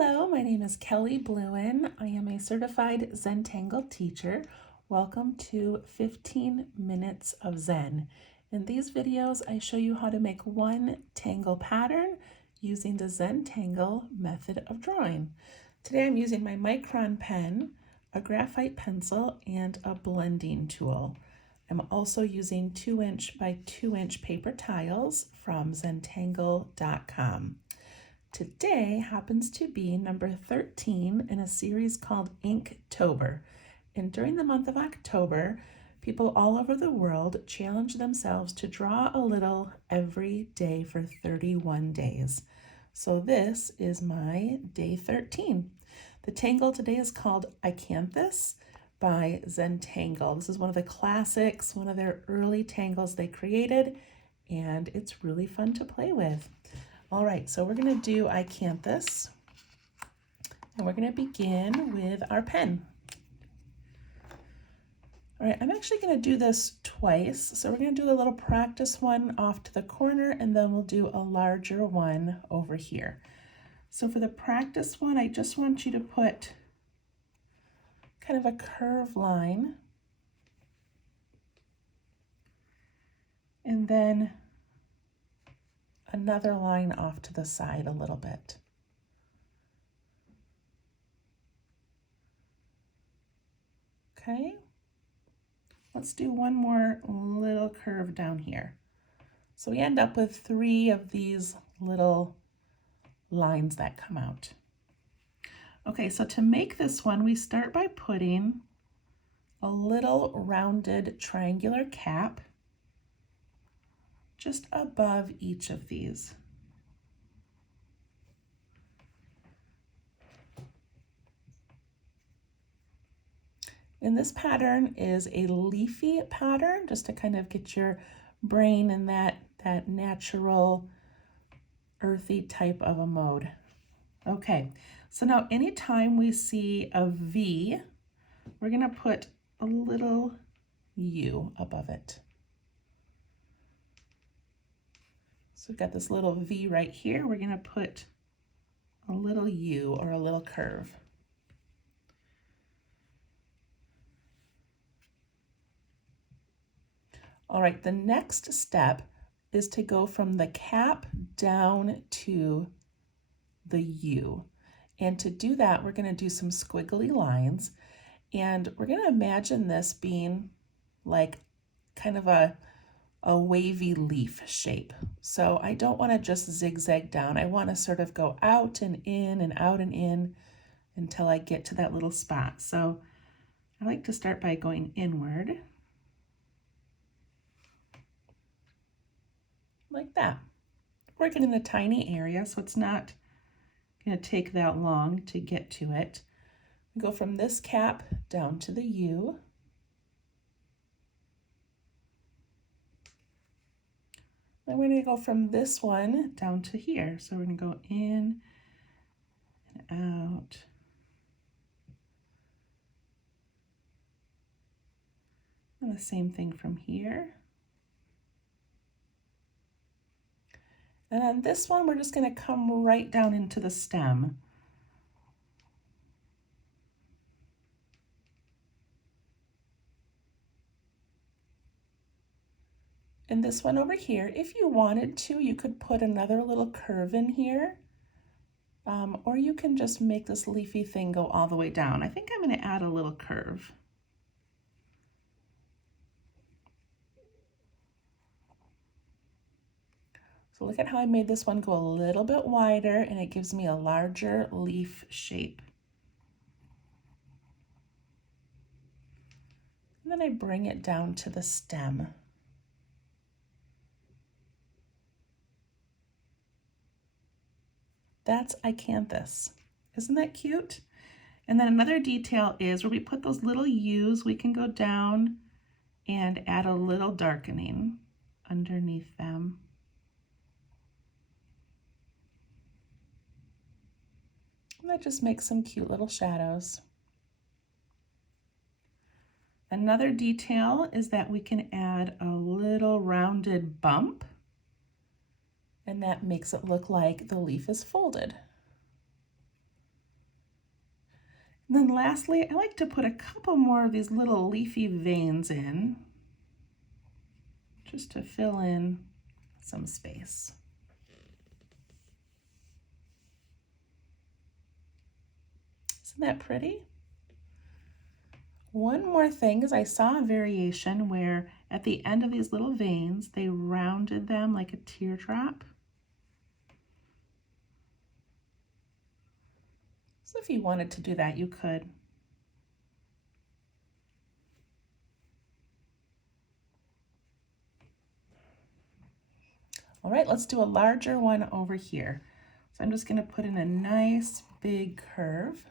Hello, my name is Kelly Bluen. I am a certified Zentangle teacher. Welcome to 15 Minutes of Zen. In these videos, I show you how to make one tangle pattern using the Zentangle method of drawing. Today I'm using my micron pen, a graphite pencil, and a blending tool. I'm also using 2" by 2" paper tiles from Zentangle.com. Today happens to be number 13 in a series called Inktober. And during the month of October, people all over the world challenge themselves to draw a little every day for 31 days. So this is my day 13. The tangle today is called Icanthis by Zentangle. This is one of the classics, one of their early tangles they created, and it's really fun to play with. All right, so we're going to do Icanthis, and we're going to begin with our pen. All right, I'm actually going to do this twice. So we're going to do a little practice one off to the corner, and then we'll do a larger one over here. So for the practice one, I just want you to put kind of a curved line, and then another line off to the side a little bit. Okay, let's do one more little curve down here. So we end up with 3 of these little lines that come out. Okay, so to make this one, we start by putting a little rounded triangular cap just above each of these. And this pattern is a leafy pattern, just to kind of get your brain in that natural earthy type of a mode. Okay, so now anytime we see a V, we're gonna put a little U above it. So we've got this little V right here. We're going to put a little U or a little curve. All right, the next step is to go from the cap down to the U. And to do that, we're going to do some squiggly lines. And we're going to imagine this being like kind of a wavy leaf shape. So I don't want to just zigzag down. I want to sort of go out and in and out and in until I get to that little spot. So I like to start by going inward, like that. Working in a tiny area, so it's not going to take that long to get to it. We go from this cap down to the U. Then we're going to go from this one down to here. So we're going to go in and out. And the same thing from here. And on this one, we're just going to come right down into the stem. And this one over here, if you wanted to, you could put another little curve in here, or you can just make this leafy thing go all the way down. I think I'm going to add a little curve. So look at how I made this one go a little bit wider, and it gives me a larger leaf shape. And then I bring it down to the stem. That's Icanthis. Isn't that cute? And then another detail is where we put those little U's, we can go down and add a little darkening underneath them. And that just makes some cute little shadows. Another detail is that we can add a little rounded bump, and that makes it look like the leaf is folded. And then lastly, I like to put a couple more of these little leafy veins in, just to fill in some space. Isn't that pretty? One more thing is I saw a variation where at the end of these little veins, they rounded them like a teardrop. So if you wanted to do that, you could. All right, let's do a larger one over here. So I'm just going to put in a nice big curve.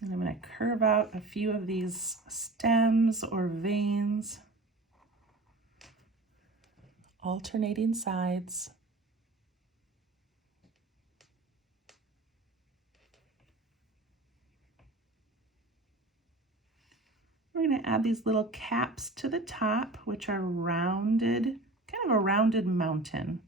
And I'm going to curve out a few of these stems or veins, alternating sides. We're going to add these little caps to the top, which are rounded, kind of a rounded mountain.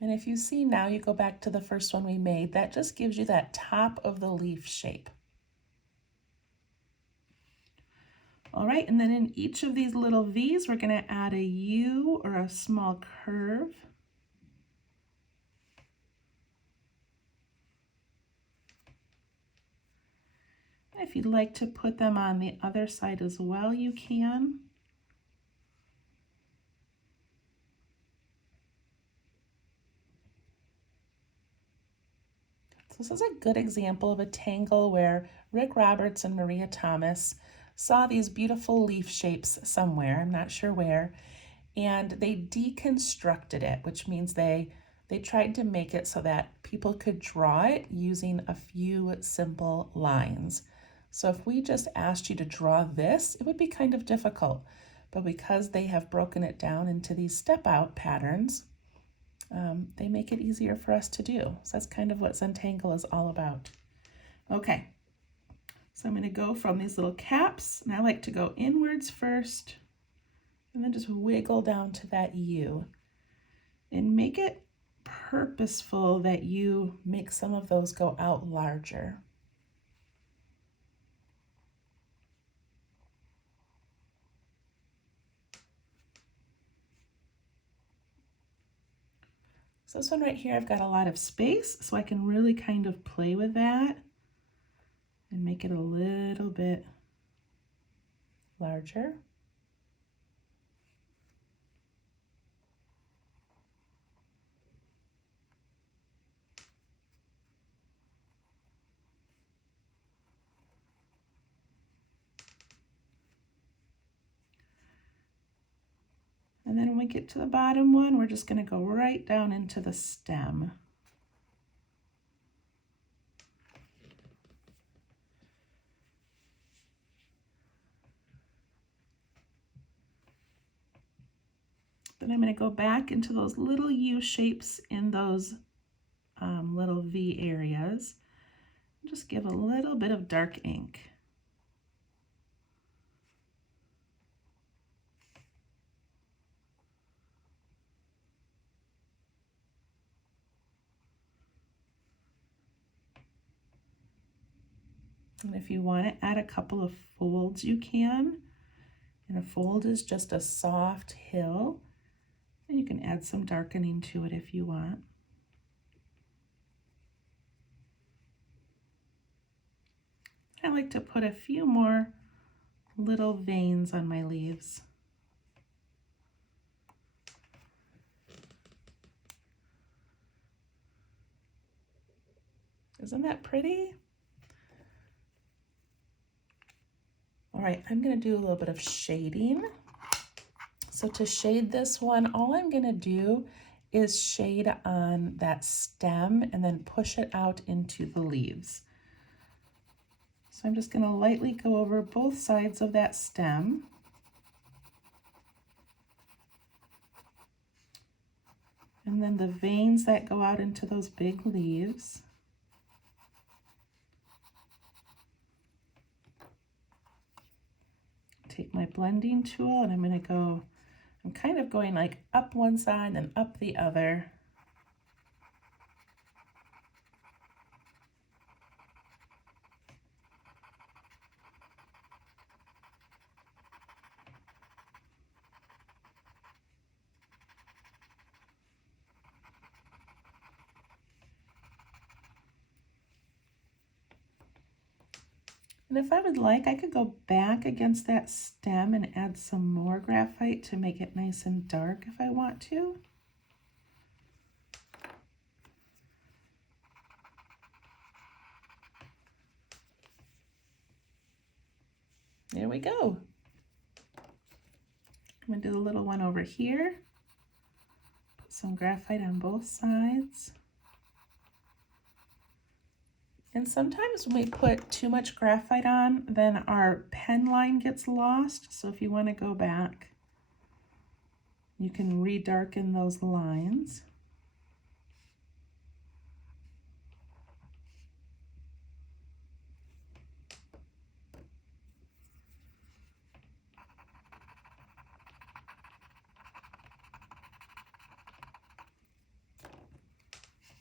And if you see now, you go back to the first one we made, that just gives you that top of the leaf shape. All right, and then in each of these little V's, we're going to add a U or a small curve. If you'd like to put them on the other side as well, you can. So this is a good example of a tangle where Rick Roberts and Maria Thomas saw these beautiful leaf shapes somewhere, I'm not sure where, and they deconstructed it, which means they tried to make it so that people could draw it using a few simple lines. So if we just asked you to draw this, it would be kind of difficult. But because they have broken it down into these step-out patterns, they make it easier for us to do. So that's kind of what Zentangle is all about. Okay, so I'm going to go from these little caps, and I like to go inwards first, and then just wiggle down to that U. And make it purposeful that you make some of those go out larger. So this one right here, I've got a lot of space, so I can really kind of play with that and make it a little bit larger. And then when we get to the bottom one, we're just going to go right down into the stem. Then I'm going to go back into those little U shapes in those little V areas. Just give a little bit of dark ink. And if you want to add a couple of folds, you can. And a fold is just a soft hill. And you can add some darkening to it if you want. I like to put a few more little veins on my leaves. Isn't that pretty? All right, I'm going to do a little bit of shading. So to shade this one, all I'm going to do is shade on that stem and then push it out into the leaves. So I'm just going to lightly go over both sides of that stem. And then the veins that go out into those big leaves. take my blending tool and I'm going to go, I'm kind of going like up one side and up the other. And if I would like, I could go back against that stem and add some more graphite to make it nice and dark if I want to. There we go. I'm going to do the little one over here. Put some graphite on both sides. And sometimes when we put too much graphite on, then our pen line gets lost. So if you want to go back, you can redarken those lines.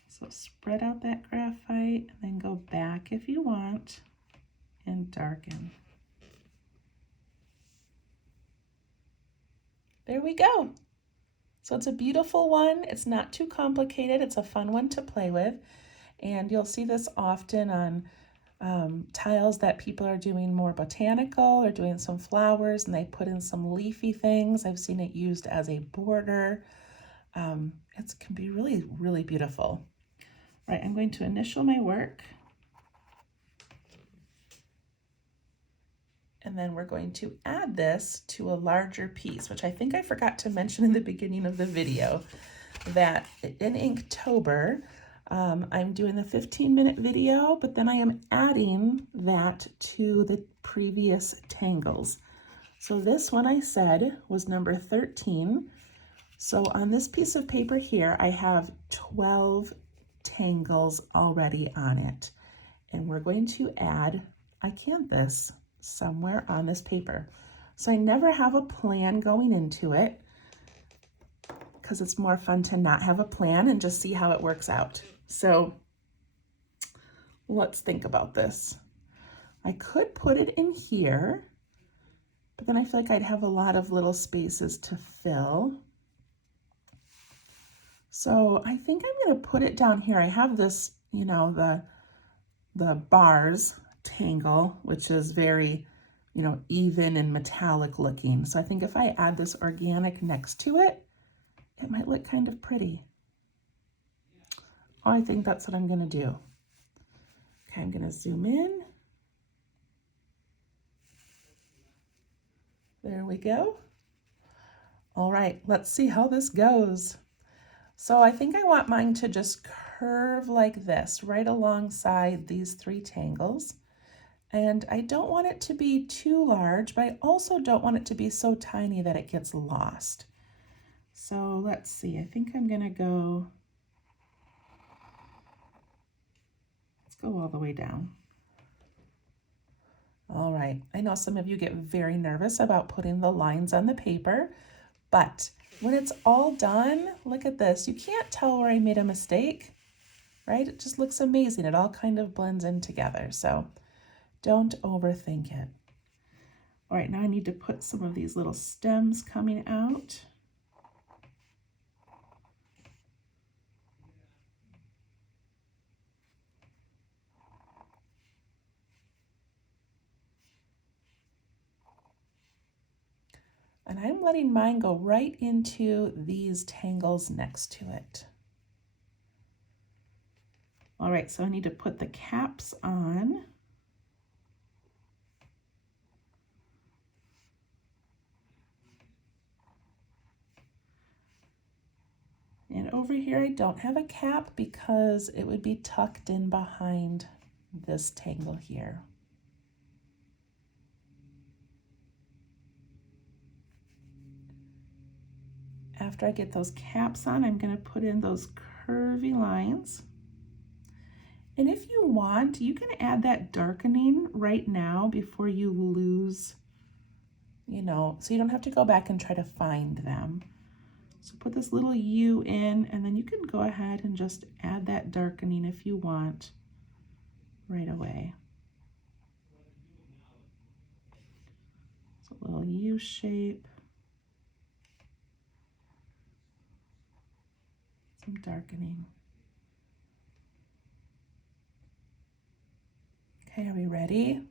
So spread out that graphite and then go back if you want and darken. There we go. So it's a beautiful one. It's not too complicated. It's a fun one to play with. And you'll see this often on tiles that people are doing more botanical or doing some flowers and they put in some leafy things. I've seen it used as a border. It can be really, really beautiful. All right, I'm going to initial my work. And then we're going to add this to a larger piece, which I think I forgot to mention in the beginning of the video, that in Inktober, I'm doing the 15-minute video, but then I am adding that to the previous tangles. So this one I said was number 13. So on this piece of paper here, I have 12 tangles already on it. And we're going to add Icanthis somewhere on this paper. So I never have a plan going into it because it's more fun to not have a plan and just see how it works out. So let's think about this. I could put it in here, but then I feel like I'd have a lot of little spaces to fill. So I think I'm going to put it down here. I have this, you know, the bars tangle, which is very, you know, even and metallic looking. So I think if I add this organic next to it, it might look kind of pretty. I think that's what I'm going to do. Okay, I'm going to zoom in. There we go. All right, let's see how this goes. So I think I want mine to just curve like this, right alongside these 3 tangles. And I don't want it to be too large, but I also don't want it to be so tiny that it gets lost. So let's see, I think I'm gonna go, let's go all the way down. All right, I know some of you get very nervous about putting the lines on the paper, but when it's all done, look at this. You can't tell where I made a mistake, right? It just looks amazing. It all kind of blends in together. So don't overthink it. All right, now I need to put some of these little stems coming out. And I'm letting mine go right into these tangles next to it. All right, so I need to put the caps on. And over here, I don't have a cap because it would be tucked in behind this tangle here. After I get those caps on, I'm going to put in those curvy lines. And if you want, you can add that darkening right now before you lose, you know, so you don't have to go back and try to find them. So put this little U in, and then you can go ahead and just add that darkening if you want right away. So a little U shape. Some darkening. Okay, are we ready?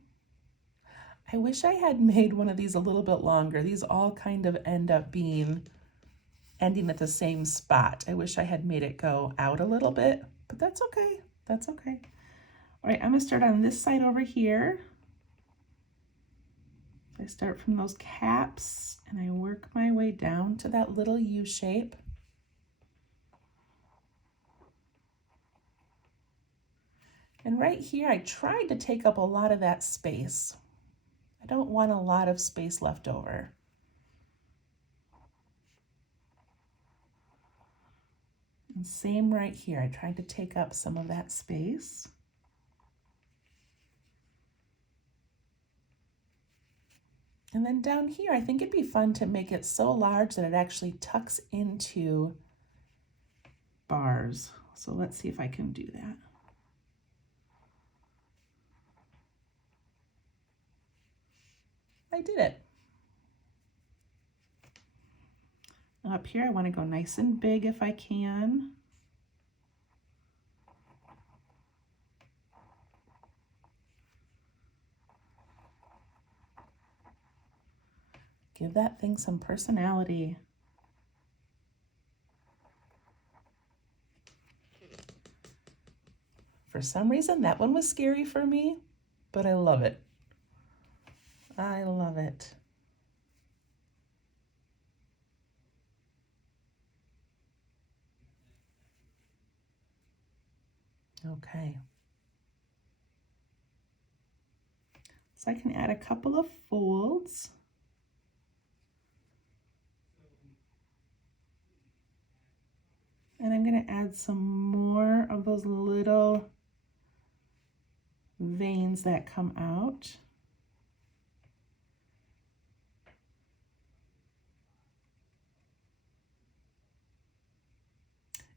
I wish I had made one of these a little bit longer. These all kind of end up ending at the same spot. I wish I had made it go out a little bit, but that's okay. That's okay. All right, I'm gonna start on this side over here. I start from those caps and I work my way down to that little U shape. And right here, I tried to take up a lot of that space. I don't want a lot of space left over. And same right here, I tried to take up some of that space. And then down here, I think it'd be fun to make it so large that it actually tucks into bars. So let's see if I can do that. I did it. And up here, I want to go nice and big if I can. Give that thing some personality. For some reason, that one was scary for me, but I love it. I love it. Okay. So I can add a couple of folds. And I'm going to add some more of those little veins that come out.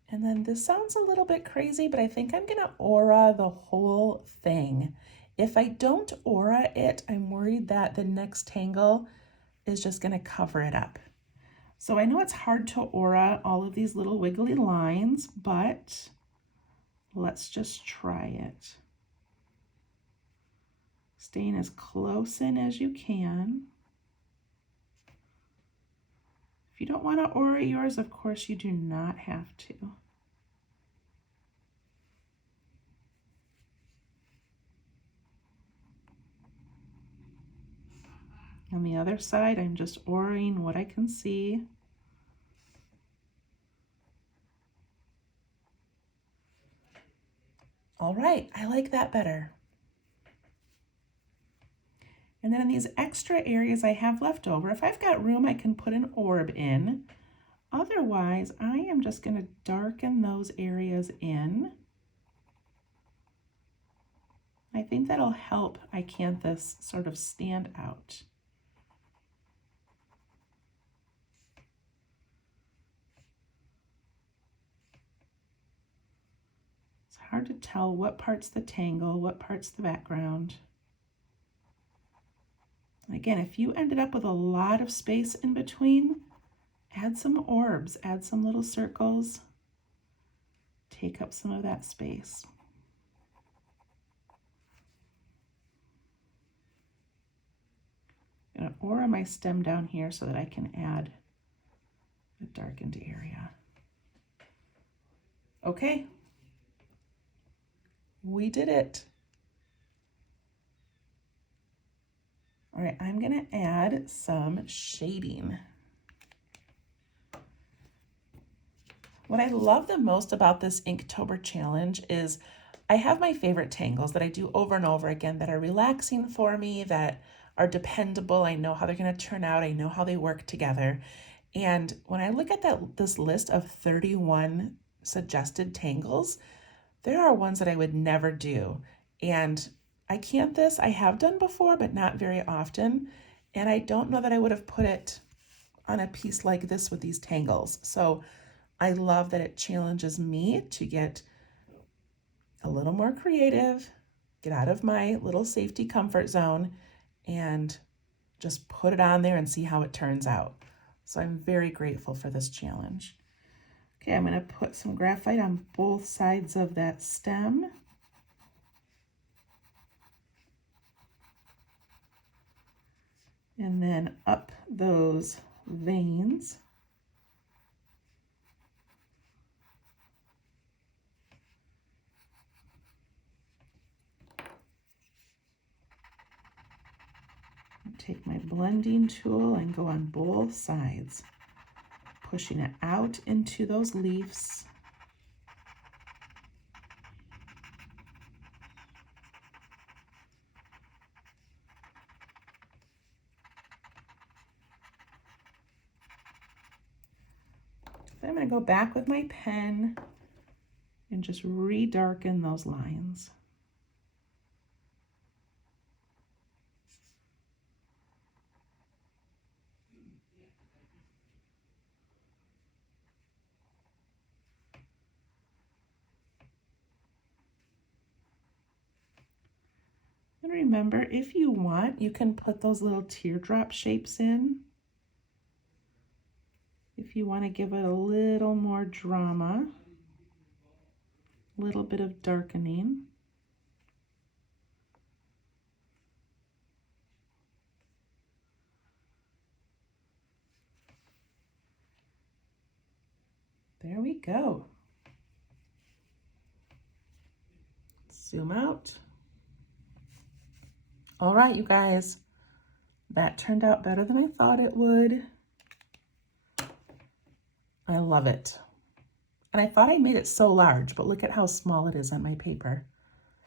And then this sounds a little bit crazy, but I think I'm gonna aura the whole thing. If I don't aura it, I'm worried that the next tangle is just gonna cover it up. So I know it's hard to aura all of these little wiggly lines, but let's just try it. Staying as close in as you can. If you don't want to aura yours, of course you do not have to. On the other side, I'm just auraing what I can see. All right, I like that better. And then in these extra areas I have left over, if I've got room, I can put an orb in. Otherwise, I am just going to darken those areas in. I think that'll help Icanthis sort of stand out. It's hard to tell what part's the tangle, what part's the background. Again, if you ended up with a lot of space in between, add some orbs, add some little circles, take up some of that space. I'm going to aura my stem down here so that I can add a darkened area. Okay, we did it. All right, I'm going to add some shading. What I love the most about this Inktober challenge is I have my favorite tangles that I do over and over again that are relaxing for me, that are dependable. I know how they're going to turn out. I know how they work together. And when I look at this list of 31 suggested tangles, there are ones that I would never do. And Icanthis I have done before, but not very often. And I don't know that I would have put it on a piece like this with these tangles. So I love that it challenges me to get a little more creative, get out of my little safety comfort zone, and just put it on there and see how it turns out. So I'm very grateful for this challenge. Okay, I'm going to put some graphite on both sides of that stem. And then up those veins. Take my blending tool and go on both sides, pushing it out into those leaves. Then I'm going to go back with my pen and just re-darken those lines. And remember, if you want, you can put those little teardrop shapes in. If you want to give it a little more drama, a little bit of darkening. There we go. Zoom out. All right, you guys, that turned out better than I thought it would. I love it. And I thought I made it so large, but look at how small it is on my paper.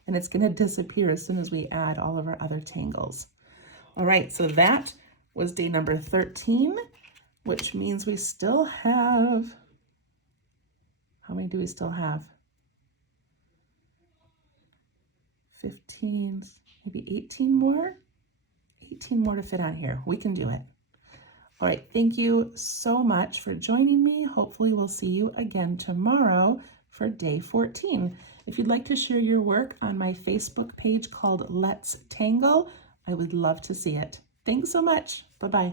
And it's gonna disappear as soon as we add all of our other tangles. All right, so that was day number 13, which means we still have, how many do we still have? 15, maybe 18 more? 18 more to fit on here. We can do it. All right, thank you so much for joining me. Hopefully we'll see you again tomorrow for day 14. If you'd like to share your work on my Facebook page called Let's Tangle, I would love to see it. Thanks so much. Bye-bye.